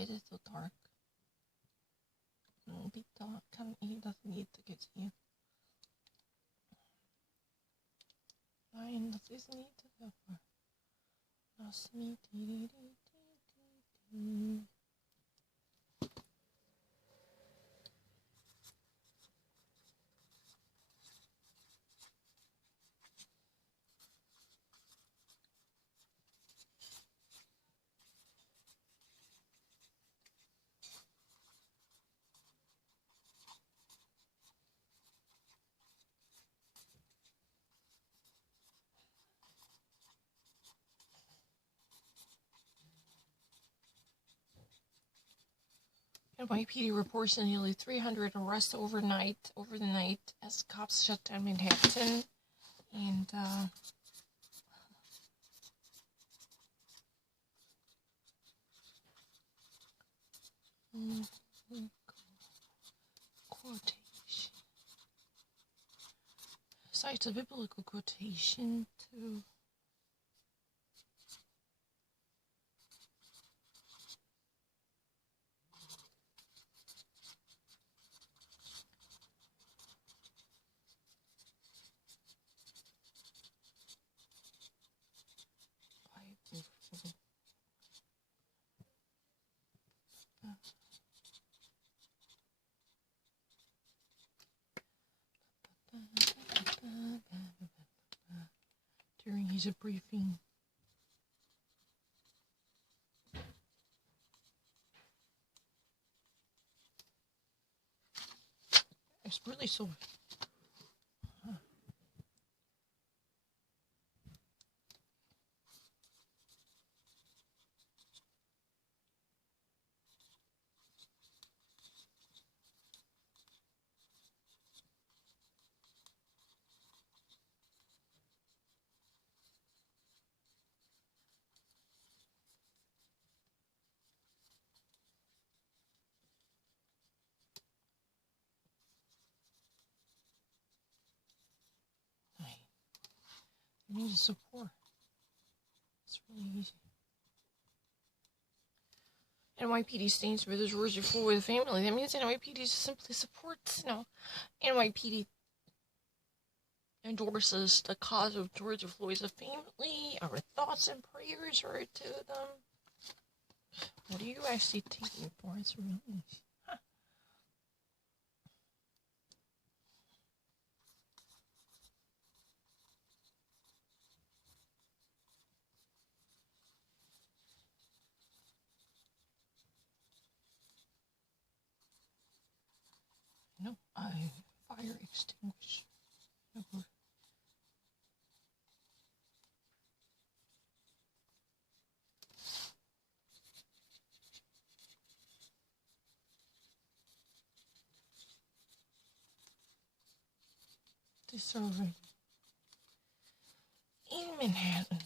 Why is it so dark? A bit dark. He doesn't need to get you. Nein, das ist nicht der Fall. Lass mich. NYPD reports nearly 300 arrests over the night as cops shut down Manhattan. And, quotation. Cites a biblical quotation to during his briefing. It's really so. You need support. It's really easy. NYPD stands with George Floyd family. That means NYPD simply supports, NYPD endorses the cause of George Floyd's family. Our thoughts and prayers are to them. What are you actually taking for? It's really easy. No, fire extinguisher. No. This already. In Manhattan.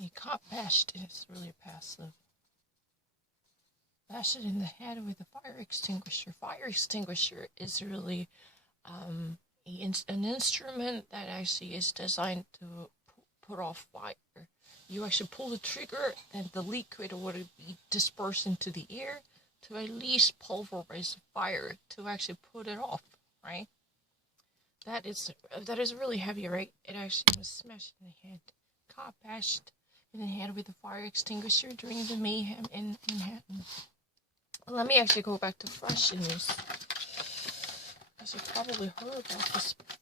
A cop bashed it. It's really a passive. Bash it in the head with a fire extinguisher. Fire extinguisher is really an instrument that actually is designed to put off fire. You actually pull the trigger and the liquid would be dispersed into the air to at least pulverize the fire to actually put it off, right? That is really heavy, right? It actually was smashed in the head. Cop bashed in the head with a fire extinguisher during the mayhem in Manhattan. Let me actually go back to fresh news. As you probably heard about this before.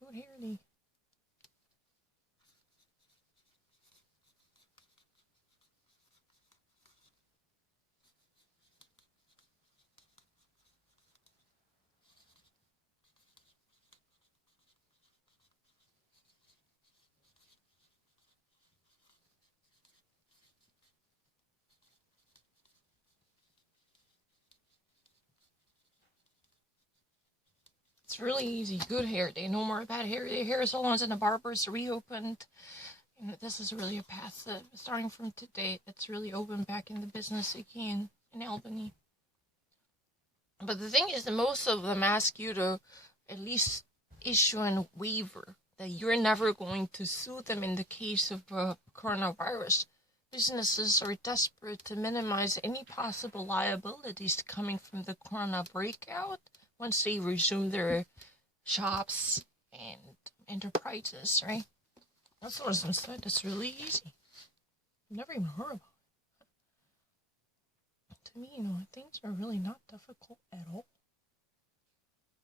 Good hair, Lee. It's really easy. Good hair day. No more bad hair day. Hair salons and the barbers reopened. And this is really a path that, starting from today, that's really open back in the business again in Albany. But the thing is that most of them ask you to at least issue a waiver that you're never going to sue them in the case of coronavirus. Businesses are desperate to minimize any possible liabilities coming from the corona breakout once they resume their shops and enterprises, right? That's what I said. It's really easy. I've never even heard about it. To me, things are really not difficult at all.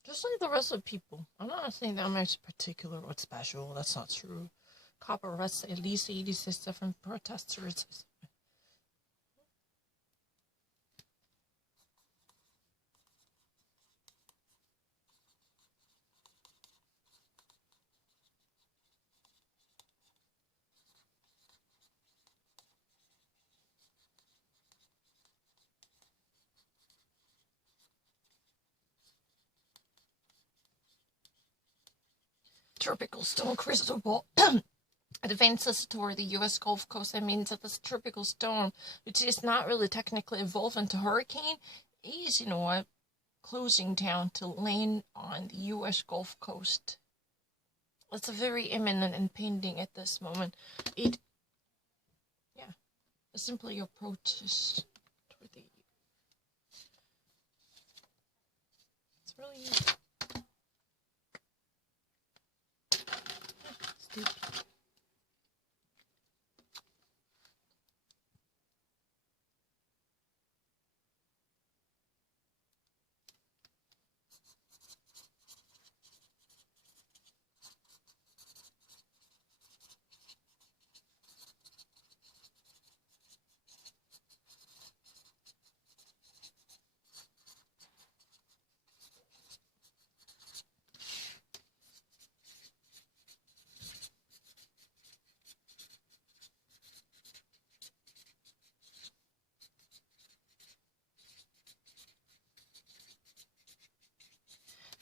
Just like the rest of people. I'm not saying that I'm actually particular or special. That's not true. Cop arrests at least 86 different protesters. Tropical stone crystal ball advances toward the U.S. Gulf Coast. That means that this tropical storm, which is not really technically evolved into hurricane, is, closing down to land on the U.S. Gulf Coast. It's a very imminent and pending at this moment. It simply approaches toward the... It's really easy. Stupid.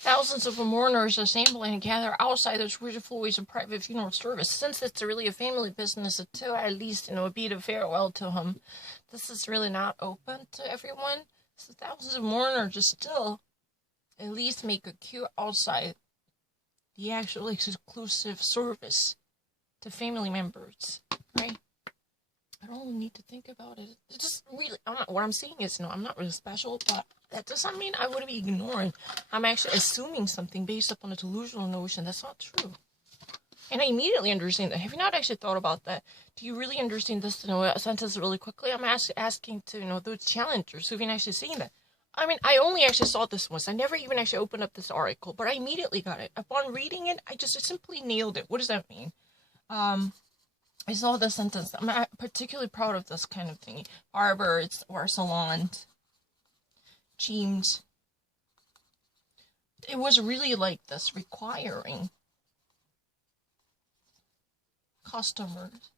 Thousands of mourners assemble and gather outside the Georgia Floyd's private funeral service. Since it's really a family business, to at least, bid a farewell to him. This is really not open to everyone. So thousands of mourners just still at least make a queue outside the actual exclusive service to family members, right? I don't need to think about it. It's just really, what I'm saying is, I'm not really special, but that doesn't mean I would be ignoring. I'm actually assuming something based upon a delusional notion. That's not true. And I immediately understand that. Have you not actually thought about that? Do you really understand this, sentence really quickly? I'm asking to, those challengers who've been actually seen that. I mean, I only actually saw this once. I never even actually opened up this article, but I immediately got it. Upon reading it, I simply nailed it. What does that mean? I saw the sentence. I'm particularly proud of this kind of thing. Barbers or salons, gyms. It was really like this, requiring customers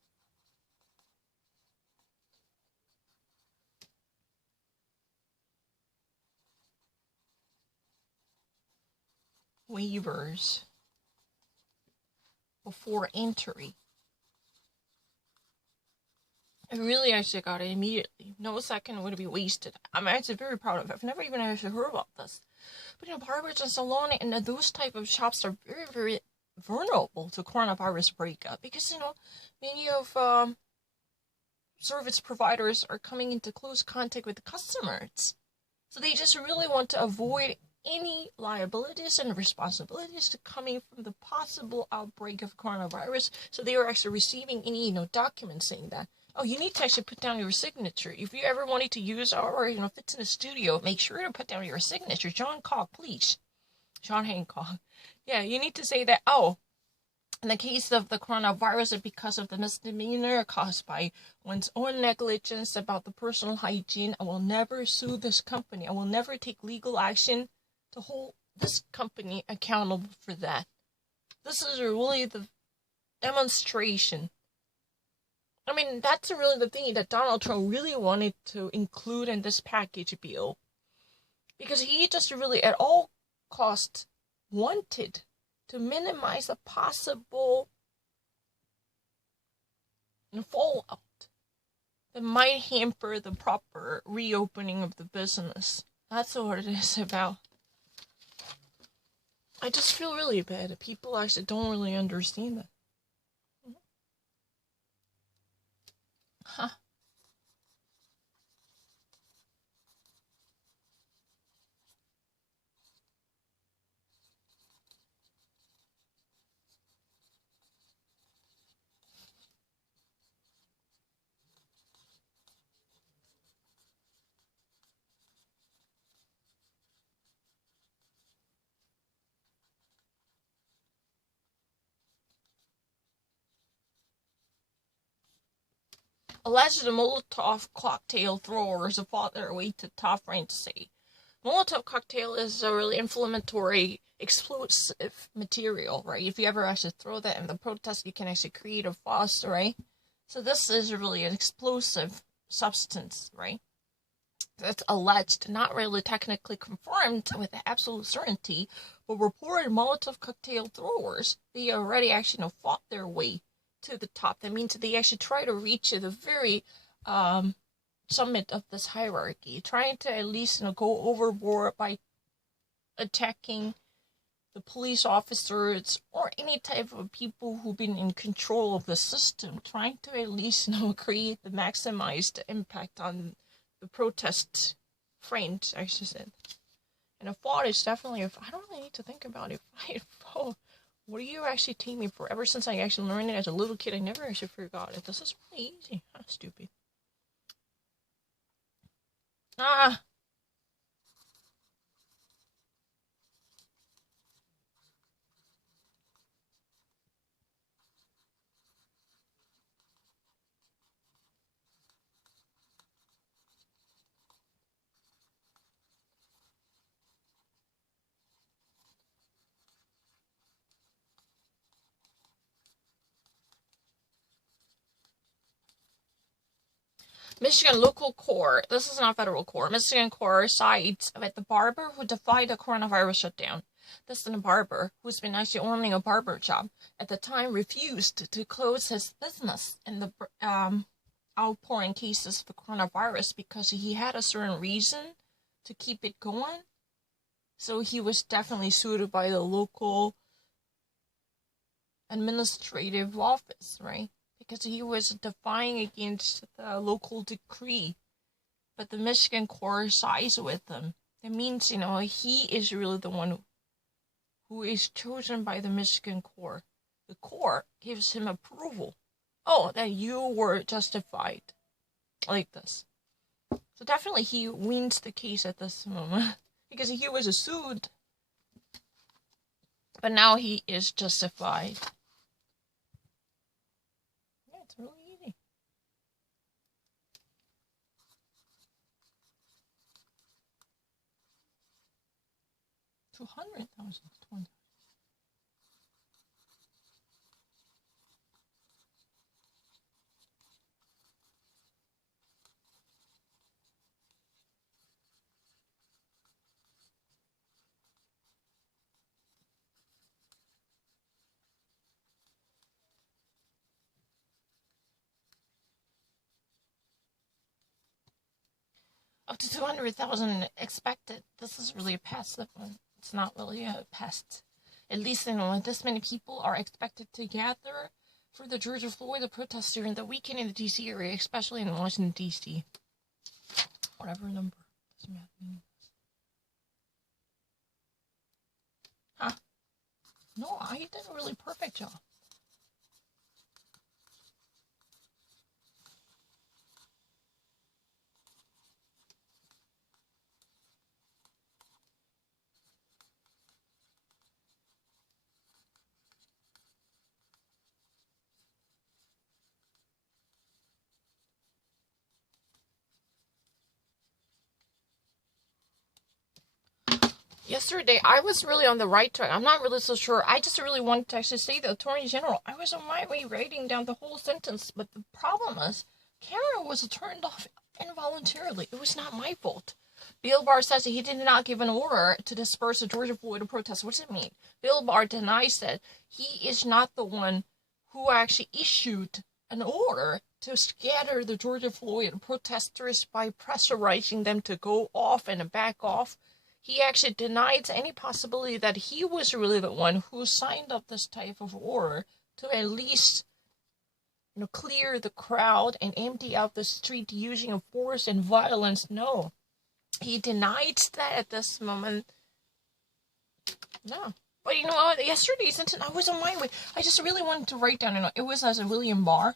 waivers before entry. I really actually got it immediately. No second would be wasted. I'm actually very proud of it. I've never even actually heard about this. But barbers and salon and those type of shops are very, very vulnerable to coronavirus breakout because, many of service providers are coming into close contact with the customers. So they just really want to avoid any liabilities and responsibilities to coming from the possible outbreak of coronavirus. So they are actually receiving any, documents saying that, oh, you need to actually put down your signature. If you ever wanted to use our, if it's in a studio, make sure to put down your signature. John Cock, please. John Hancock. Yeah, you need to say that, oh, in the case of the coronavirus, because of the misdemeanor caused by one's own negligence about the personal hygiene, I will never sue this company. I will never take legal action to hold this company accountable for that. This is really the demonstration. I mean, that's really the thing that Donald Trump really wanted to include in this package bill. Because he just really, at all costs, wanted to minimize the possible fallout that might hamper the proper reopening of the business. That's what it is about. I just feel really bad. People actually don't really understand that. Huh. Alleged Molotov cocktail throwers have fought their way to top rank city. Molotov cocktail is a really inflammatory, explosive material, right? If you ever actually throw that in the protest, you can actually create a fuss, right? So this is really an explosive substance, right? That's alleged, not really technically confirmed with absolute certainty, but reported Molotov cocktail throwers, they already actually fought their way to the top. That means they actually try to reach the very summit of this hierarchy, trying to at least go overboard by attacking the police officers or any type of people who've been in control of the system, trying to at least create the maximized impact on the protest framed, I should say. And a fault is definitely, I don't really need to think about it. What do you actually take me for? Ever since I actually learned it as a little kid, I never actually forgot it. This is really easy. How stupid. Ah! Michigan local court, this is not federal court, Michigan court sides with the barber who defied the coronavirus shutdown. This is a barber who's been actually owning a barber shop. At the time, refused to close his business in the outpouring cases of the coronavirus because he had a certain reason to keep it going. So he was definitely sued by the local administrative office, right? Because he was defying against the local decree. But the Michigan court sides with him. That means, he is really the one who is chosen by the Michigan court. The court gives him approval. Oh, that you were justified. Like this. So definitely he wins the case at this moment. Because he was sued. But now he is justified. It's really easy. 200,000. Up to 200,000 expected. This is really a passive one. It's not really a pest. At least, this many people are expected to gather for the George Floyd protests during the weekend in the D.C. area, especially in Washington, D.C. Whatever number. Doesn't matter. Huh? No, I did a really perfect job. Yesterday, I was really on the right track. I'm not really so sure. I just really wanted to actually say the Attorney General. I was on my way writing down the whole sentence, but the problem is, camera was turned off involuntarily. It was not my fault. Bill Barr says that he did not give an order to disperse the Georgia Floyd protest. What does it mean? Bill Barr denies that he is not the one who actually issued an order to scatter the Georgia Floyd protesters by pressurizing them to go off and back off. He actually denies any possibility that he was really the one who signed up this type of order to at least, clear the crowd and empty out the street using force and violence. No, he denies that at this moment. No. But you know what? Yesterday, since I was on my way, I just really wanted to write down, it was as a William Barr.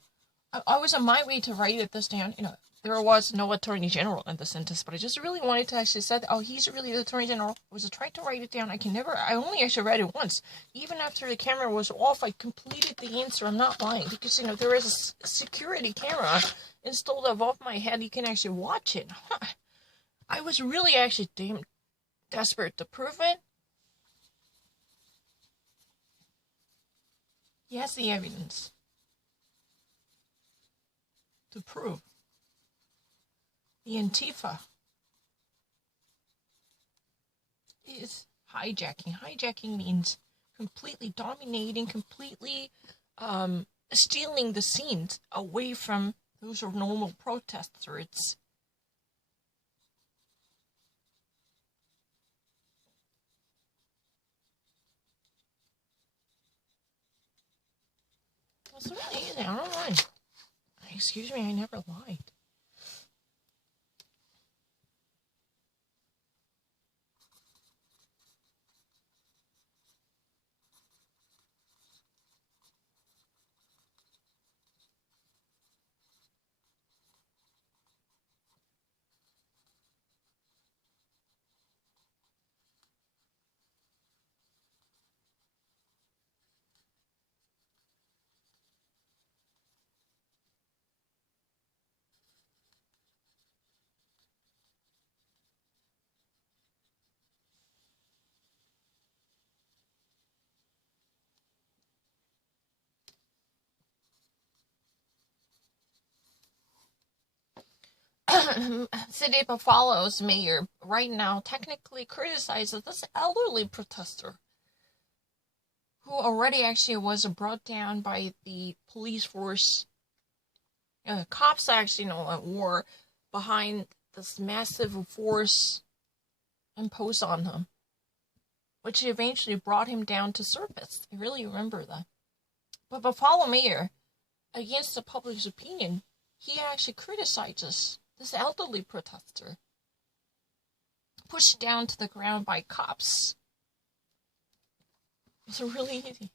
I was on my way to write this down, there was no attorney general in the sentence, but I just really wanted to actually say, oh, he's really the attorney general. I was trying to write it down. I only actually read it once. Even after the camera was off, I completed the answer. I'm not lying, because, there is a security camera installed above my head. You can actually watch it. I was really actually damn desperate to prove it. He has the evidence to prove the Antifa is hijacking. Hijacking means completely dominating, completely stealing the scenes away from those are normal protesters. It's really easy. I don't lie. Excuse me, I never lied. City Buffalo's mayor right now technically criticizes this elderly protester who already actually was brought down by the police force. Cops actually were behind this massive force imposed on him, which eventually brought him down to surface. I really remember that. But Buffalo mayor, against the public's opinion, he actually criticizes this elderly protester, pushed down to the ground by cops. It's really easy.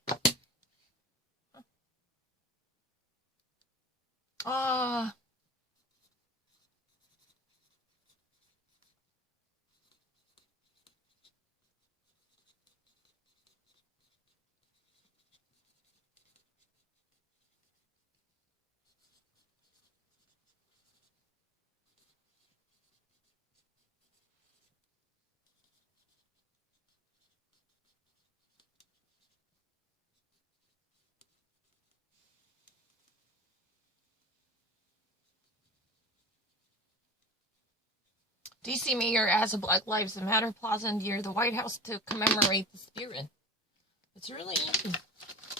D.C. mayor adds a Black Lives Matter plaza near the White House to commemorate the spirit. It's really easy.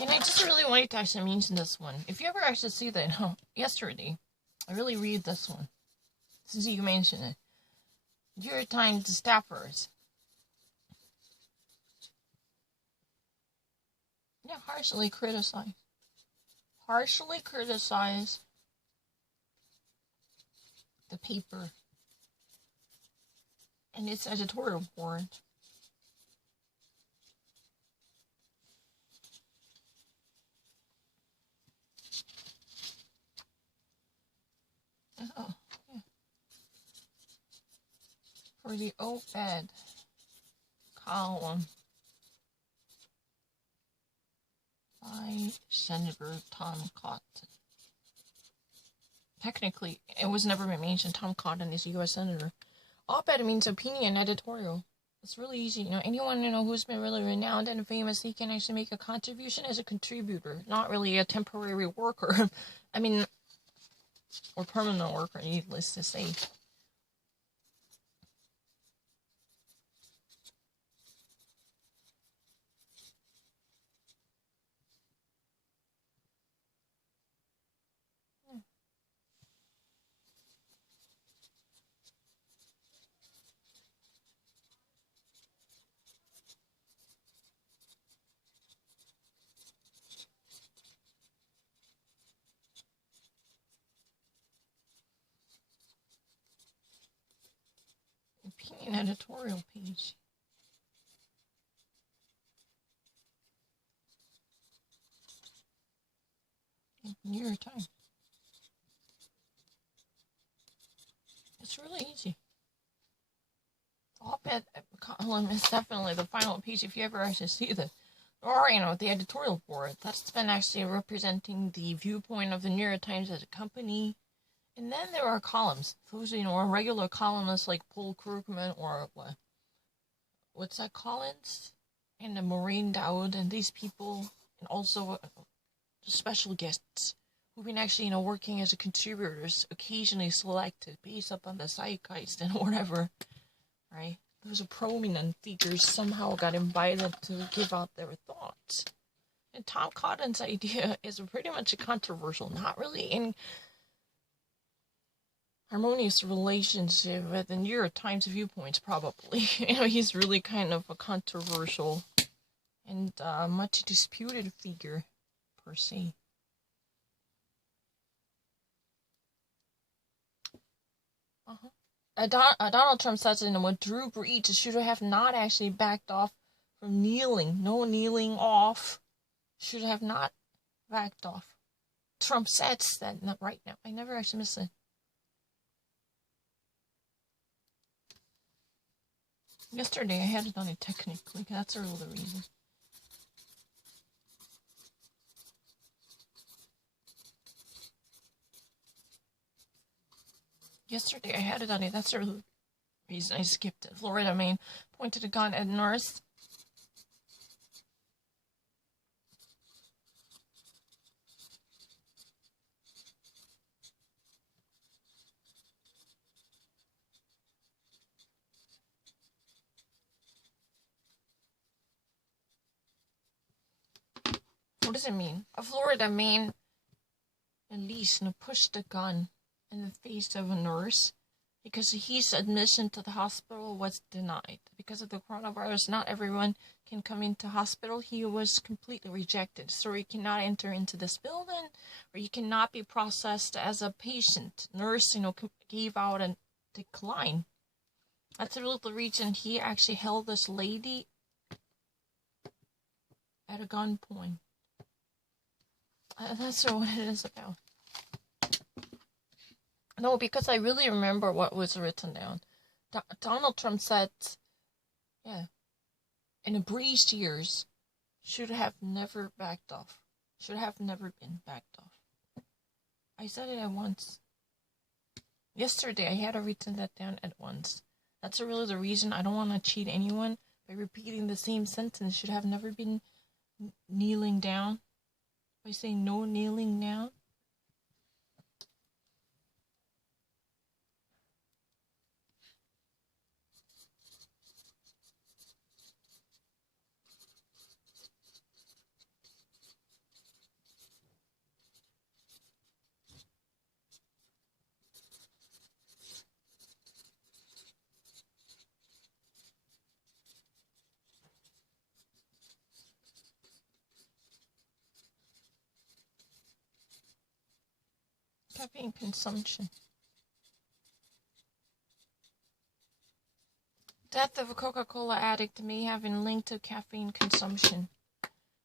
And I just really wanted to actually mention this one. If you ever actually see that, yesterday, I really read this one. Since you mentioned it. New York Times staffers. Yeah, harshly criticize the paper and its editorial board. Oh, yeah. For the op-ed column by Senator Tom Cotton. Technically, it was never mentioned. Tom Cotton is a U.S. Senator. Op-ed means opinion editorial. It's really easy. Anyone, who's been really renowned and famous, he can actually make a contribution as a contributor, not really a temporary worker. Or permanent worker, needless to say. main editorial page. New York Times. It's really easy. Op-ed column is definitely the final page if you ever actually see the, or, you know, the editorial board. That's been actually representing the viewpoint of the New York Times as a company. And then there are columns. Those, you know, are regular columnists like Paul Krugman or what's that, Collins? And Maureen Dowd and these people. And also special guests who've been actually, you know, working as a contributors, occasionally selected based upon the zeitgeist and whatever, right? Those are prominent figures somehow got invited to give out their thoughts. And Tom Cotton's idea is pretty much a controversial, not really in harmonious relationship with the New York Times viewpoints, probably. You know, he's really kind of a controversial and much disputed figure, per se. Donald Trump says in what Drew Brees should have not actually backed off from kneeling. No kneeling off. Should have not backed off. Trump says that not right now. I never actually missed it. Yesterday I had it done it technically. That's a real reason. Yesterday I had it on it. That's the reason I skipped it. Florida man pointed a gun at nurse. What does it mean? A Florida man released and pushed a gun in the face of a nurse because his admission to the hospital was denied. Because of the coronavirus, not everyone can come into hospital. He was completely rejected. So he cannot enter into this building, or he cannot be processed as a patient. Nurse, you know, gave out a decline. That's really the reason he actually held this lady at a gunpoint. That's what it is about. No, because I really remember what was written down. Donald Trump said, yeah, in the Brees years, should have never backed off. Should have never been backed off. I said it at once. Yesterday, I had to written that down at once. That's really the reason I don't want to cheat anyone by repeating the same sentence. Should have never been kneeling down. By saying no kneeling down. Caffeine consumption. Death of a Coca-Cola addict may have been linked to caffeine consumption.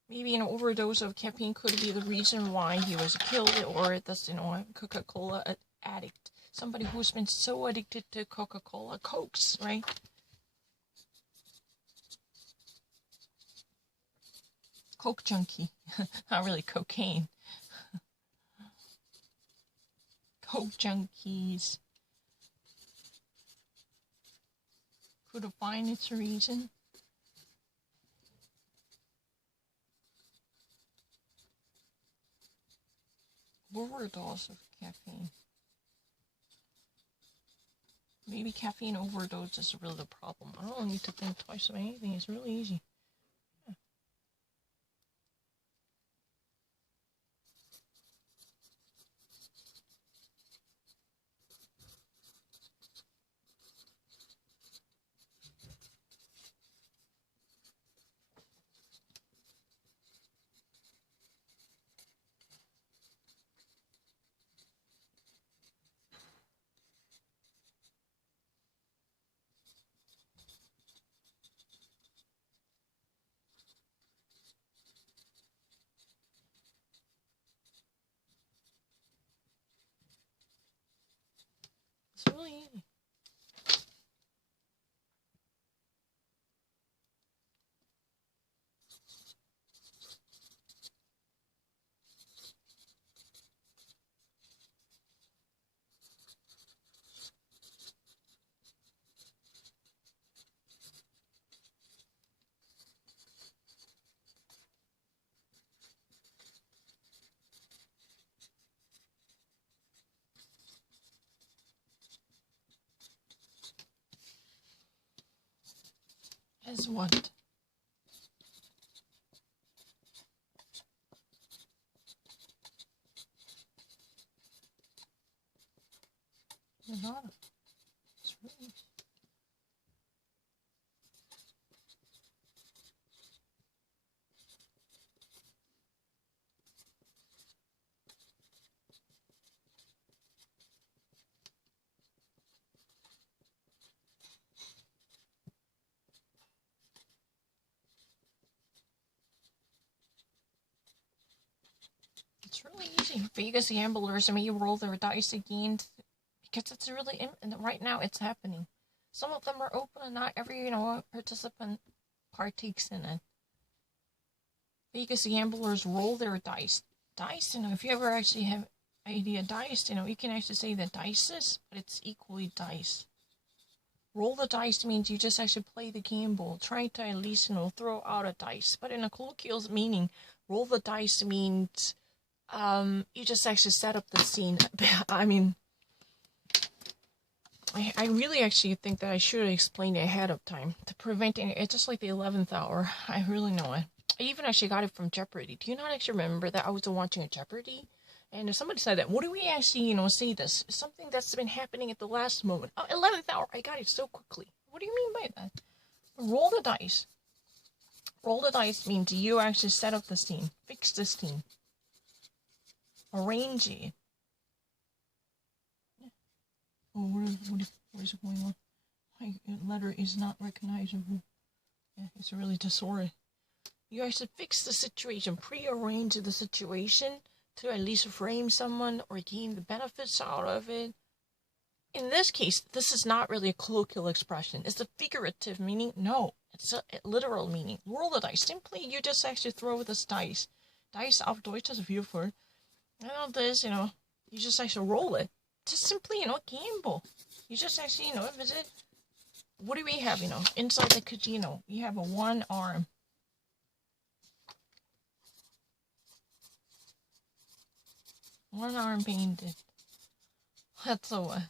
Maybe an overdose of caffeine could be the reason why he was killed, or that's, you know, a Coca-Cola addict. Somebody who's been so addicted to Coca-Cola, Cokes, right? Coke junkie. Not really cocaine. Coke junkies. Could find its reason. Overdose of caffeine. Maybe caffeine overdose is really the problem. I don't need to think twice about anything. It's really easy. It's really easy. As what? Nevada. It's really... It's really easy. Vegas gamblers, I mean, you roll their dice again because it's really, right now it's happening. Some of them are open and not every, participant partakes in it. Vegas gamblers roll their dice. Dice, if you ever actually have idea dice, you can actually say the dices, but it's equally dice. Roll the dice means you just actually play the gamble, try to at least, throw out a dice. But in a colloquial meaning, roll the dice means you just actually set up the scene. I mean, I really actually think that I should have explained it ahead of time to prevent any. It's just like the 11th hour. I really know it. I even actually got it from Jeopardy. Do you not actually remember that I was watching a Jeopardy? And if somebody said that, what do we actually, say this? Something that's been happening at the last moment. Oh, 11th hour. I got it so quickly. What do you mean by that? Roll the dice. Roll the dice means you actually set up the scene. Fix the scene. Arrange it. Oh, what is going on? My letter is not recognizable. Yeah, it's really disordered. You actually fix the situation, prearrange the situation to at least frame someone or gain the benefits out of it. In this case, this is not really a colloquial expression. It's a figurative meaning. No, it's a literal meaning. Roll the dice. Simply, you just actually throw this dice. Dice auf Deutsch is a beautiful word. This, you just actually roll it. Just simply, gamble. You just actually, visit. What do we have, inside the casino? We have a one arm. One arm painted. That's a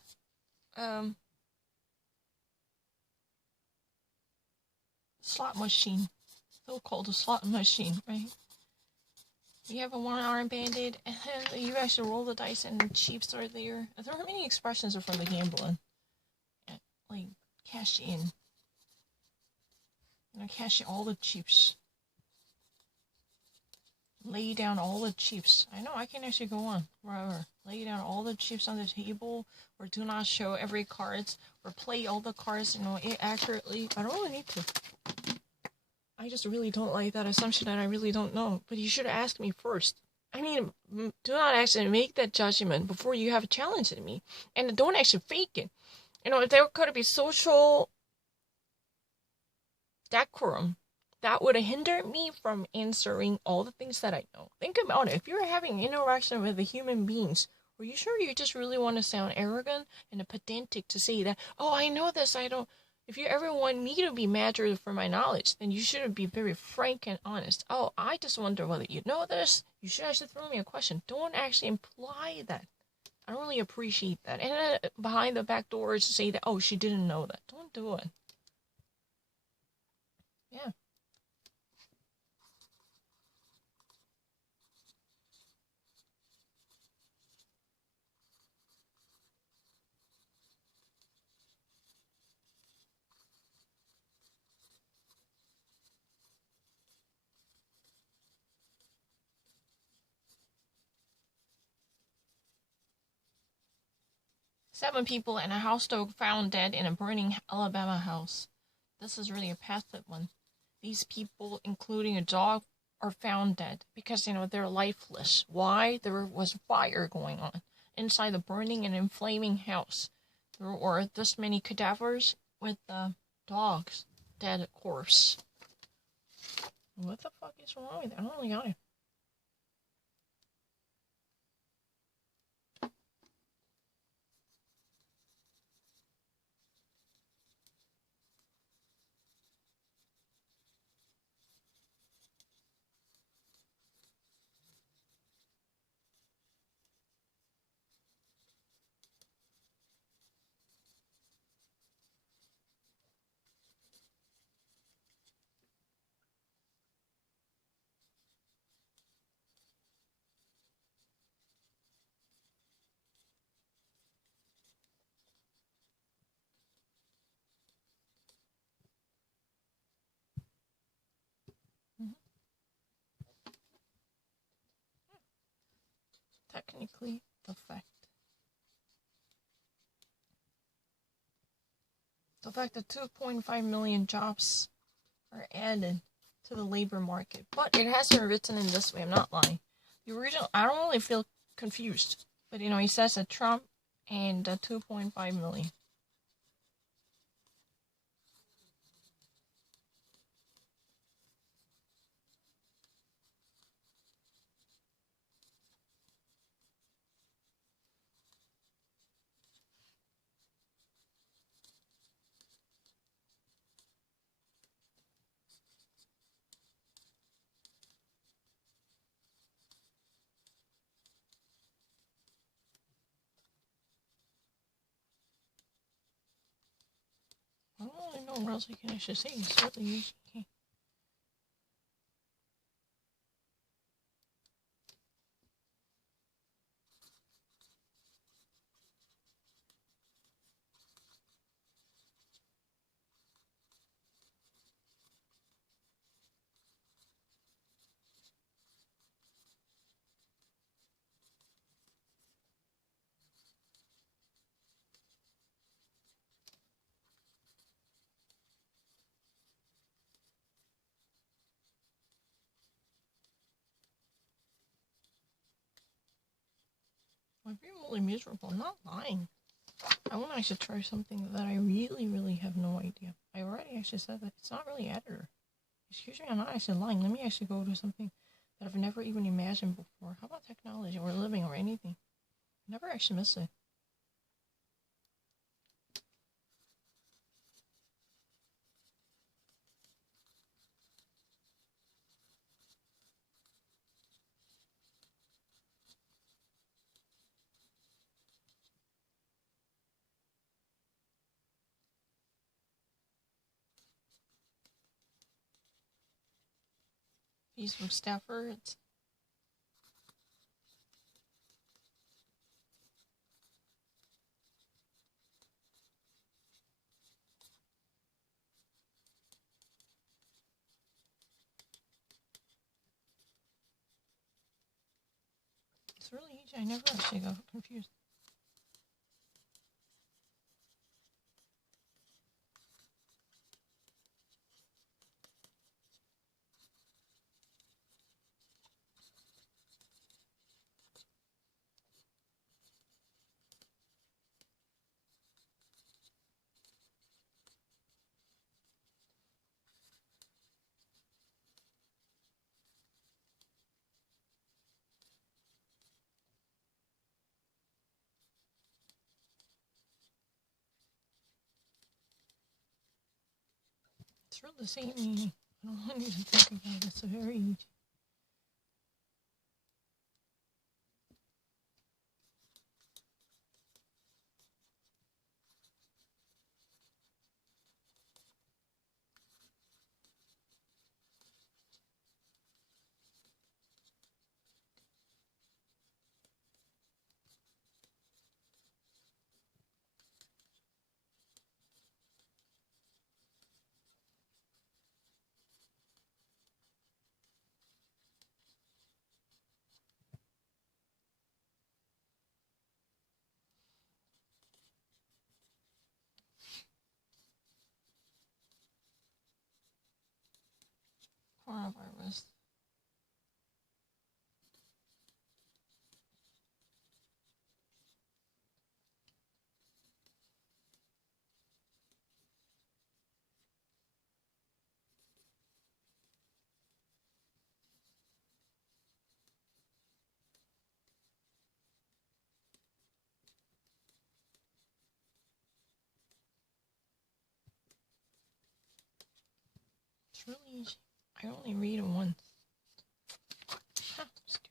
slot machine. So called a slot machine, right? You have a one arm banded, and then you actually roll the dice, and the chips are there. There are many expressions for the gambling. Like, cash in. Cash in all the chips. Lay down all the chips. I know, I can actually go on forever. Lay down all the chips on the table, or do not show every cards, or play all the cards, accurately. I don't really need to. I just really don't like that assumption that I really don't know. But you should ask me first. I mean, do not actually make that judgment before you have a challenge at me. And don't actually fake it. If there could be social decorum, that would hinder me from answering all the things that I know. Think about it. If you're having interaction with the human beings, are you sure you just really want to sound arrogant and pedantic to say that, oh, I know this, I don't. If you ever want me to be measured for my knowledge, then you should be very frank and honest. Oh, I just wonder whether you know this. You should actually throw me a question. Don't actually imply that. I don't really appreciate that. And then behind the back doors say that, oh, she didn't know that. Don't do it. Yeah. Seven people in a house dog found dead in a burning Alabama house. This is really a passive one. These people, including a dog, are found dead because, they're lifeless. Why? There was fire going on inside the burning and inflaming house. There were this many cadavers with dogs, dead corpse. What the fuck is wrong with it? I don't really got it. Technically, the fact that 2.5 million jobs are added to the labor market, but it has been written in this way. I'm not lying. The original, I don't really feel confused, but he says that Trump and 2.5 million. I don't really know what else I can actually say. It's really easy. Okay. I'd be really miserable. I'm not lying. I want to actually try something that I really, really have no idea. I already actually said that it's not really editor. Excuse me, I'm not actually lying. Let me actually go to something that I've never even imagined before. How about technology or living or anything? I never actually miss it. Facebook staffer, it's really easy. I never actually got confused. It's really the same meaning. I don't really need to think about it. It's very easy. Coronavirus. really easy. I only read them once. Ha, stupid.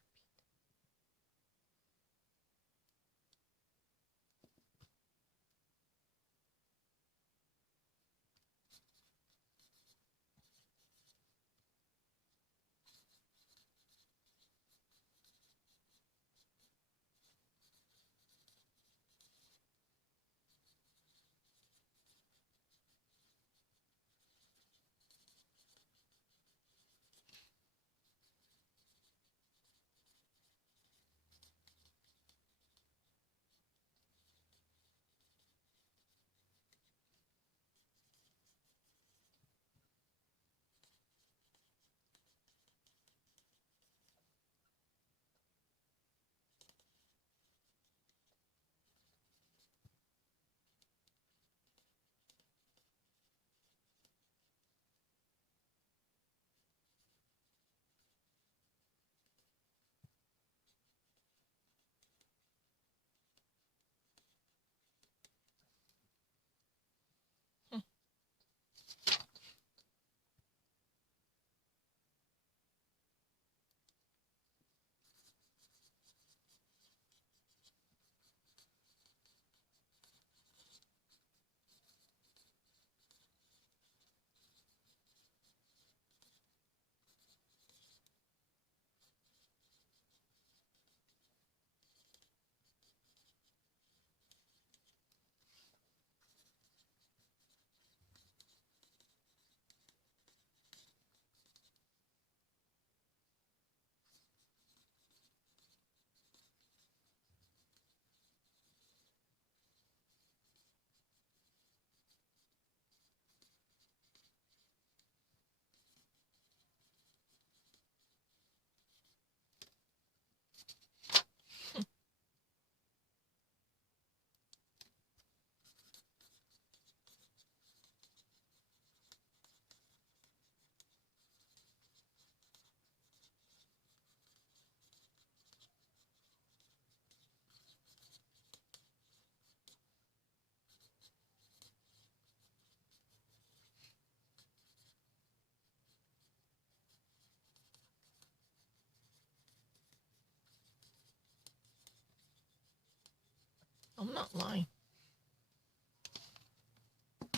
I'm not lying.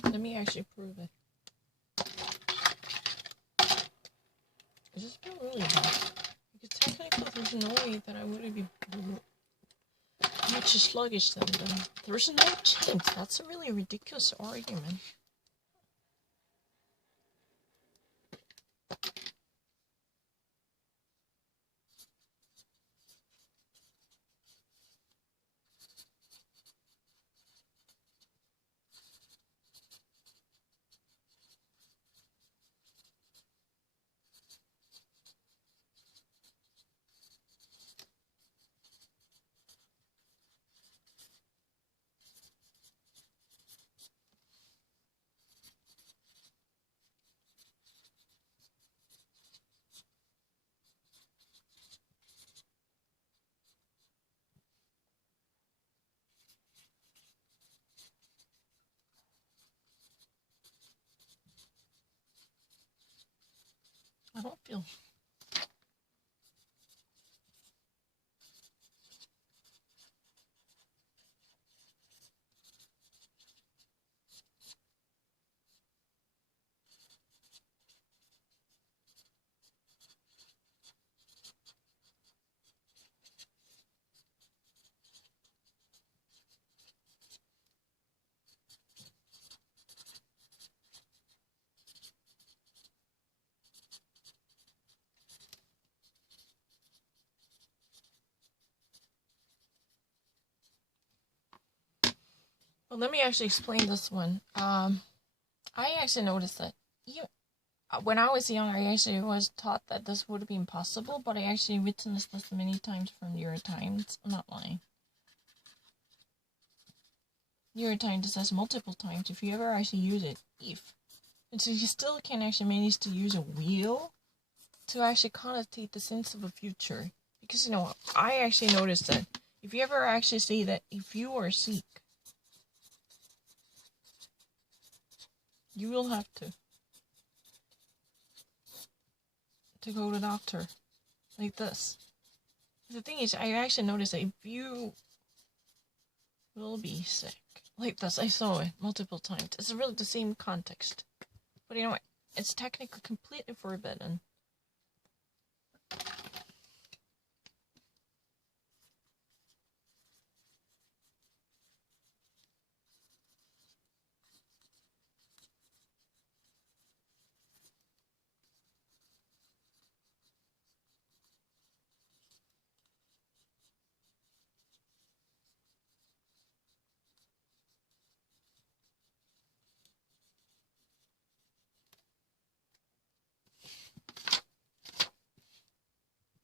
Let me actually prove it. I just feel really bad. Because technically there's no way that I would be much sluggish than them. There's no chance. That's a really ridiculous argument. I don't feel... Well, let me actually explain this one. I actually noticed that when I was young, I actually was taught that this would be impossible, but I actually witnessed this many times from New York Times. I'm not lying. New York Times says multiple times if you ever actually use it, if. And so you still can actually manage to use a wheel to actually connotate the sense of a future. Because, I actually noticed that if you ever actually say that if you are sick, you will have to. to go to the doctor. Like this. The thing is, I actually noticed that if you will be sick, like this, I saw it multiple times. It's really the same context. But you know what? It's technically completely forbidden.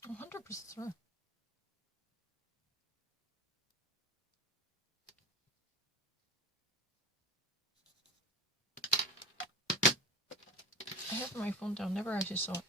I'm 100% sure. I have my phone down, never actually saw it.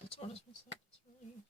That's what has been said. It's really...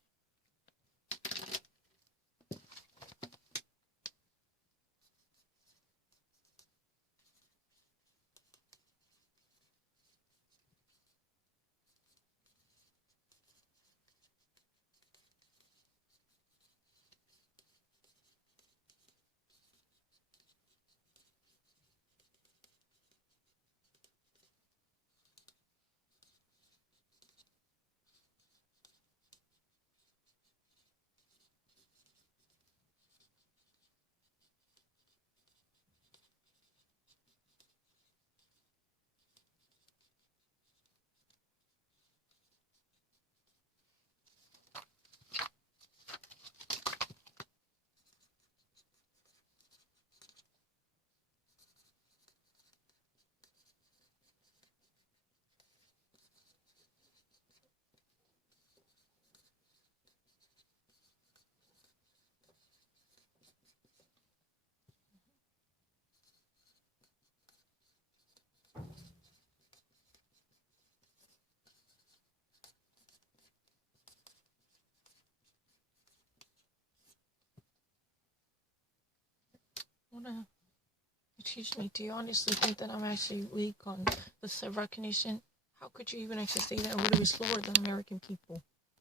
Excuse me, do you honestly think that I'm actually weak on the recognition? How could you even actually say that? I would be slower than American people.